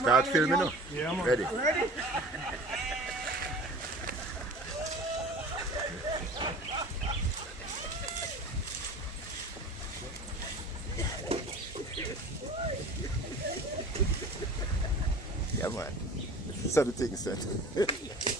Start filming now. Yeah, man. Ready? Ready? Yeah, man. This is the thing, son.